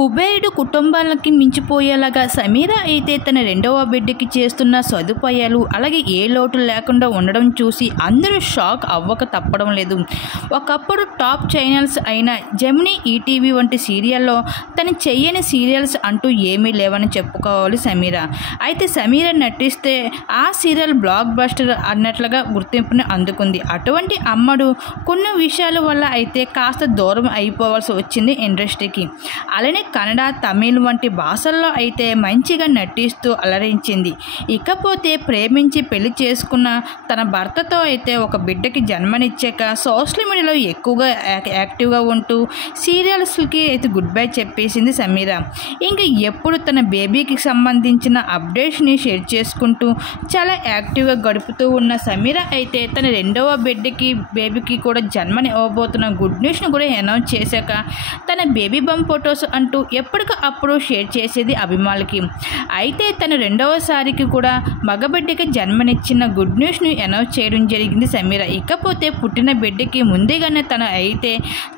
కుబేరుడు కుటుంబాలకి మించిపోయేలాగా సమీర అయితే తన రెండవ బిడ్డకి చేస్తున్న సదుపాయాలు అలాగే ఏ లోటు లేకుండా ఉండడం చూసి అందరూ షాక్ అవ్వక తప్పడం లేదు. ఒకప్పుడు టాప్ ఛానల్స్ అయిన జెమినీ, ఈటీవీ వంటి సీరియల్లో తను చెయ్యని సీరియల్స్ అంటూ ఏమీ లేవని చెప్పుకోవాలి సమీర. అయితే సమీర నటిస్తే ఆ సీరియల్ బ్లాక్ బస్టర్ అన్నట్లుగా గుర్తింపుని అందుకుంది. అటువంటి అమ్మడు కొన్ని విషయాల వల్ల అయితే కాస్త దూరం అయిపోవాల్సి వచ్చింది ఇండస్ట్రీకి. అలానే కన్నడ, తమిళ్ వంటి భాషల్లో అయితే మంచిగా నటిస్తూ అలరించింది. ఇకపోతే ప్రేమించి పెళ్లి చేసుకున్న తన భర్తతో అయితే ఒక బిడ్డకి జన్మనిచ్చాక సోషల్ మీడియాలో ఎక్కువగా యాక్టివ్గా ఉంటూ సీరియల్స్కి అయితే గుడ్ బై చెప్పేసింది సమీర. ఇంకా ఎప్పుడు తన బేబీకి సంబంధించిన అప్డేట్స్ని షేర్ చేసుకుంటూ చాలా యాక్టివ్గా గడుపుతూ ఉన్న సమీర అయితే తన రెండవ బేబీకి కూడా జన్మని ఇవ్వబోతున్న గుడ్ న్యూస్ని కూడా అనౌన్స్ చేశాక తన బేబీ బంప్ ఫొటోస్ అంటూ ఎప్పటికప్పుడు షేర్ చేసేది అభిమానులకి. అయితే తన రెండవసారికి కూడా మగబిడ్డకి జన్మనిచ్చిన గుడ్ న్యూస్ని అనౌన్స్ చేయడం జరిగింది సమీర. ఇకపోతే పుట్టిన బిడ్డకి ముందుగానే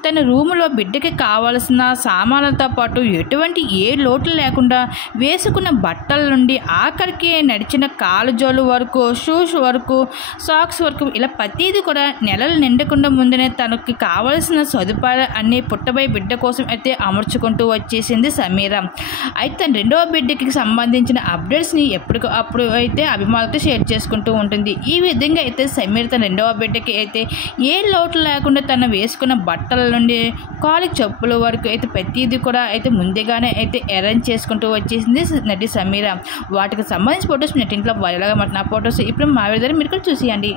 తన రూములో బిడ్డకి కావాల్సిన సామాన్లతో పాటు ఎటువంటి ఏ లోటు లేకుండా వేసుకున్న బట్టల నుండి ఆఖరికి నడిచిన కాలుజోలు వరకు, షూస్ వరకు, సాక్స్ వరకు ఇలా ప్రతిదీ కూడా నెలలు నిండకుండా ముందునే తనకి కావాల్సిన సదుపాయాలు అన్నీ పుట్టబోయే బిడ్డ కోసం అయితే అమర్చుకుంటూ వచ్చేసింది సమీర. అయితే తన రెండవ బిడ్డకి సంబంధించిన అప్డేట్స్ని ఎప్పటికప్పుడు అయితే అభిమానులతో షేర్ చేసుకుంటూ ఉంటుంది. ఈ విధంగా అయితే సమీర తన రెండవ బిడ్డకి అయితే ఏ లోటు లేకుండా తను వేసుకున్న బట్టల నుండి కాలికి చెప్పుల వరకు అయితే ప్రతిదీ కూడా అయితే ముందుగానే అయితే అరేంజ్ చేసుకుంటూ వచ్చేసింది నటి సమీర. వాటికి సంబంధించిన ఫొటోస్ నెట్టింట్లో వైరల్గా మాట్లాడిన ఫొటోస్ ఇప్పుడు మా విడుదల మీరు కూడా చూసేయండి.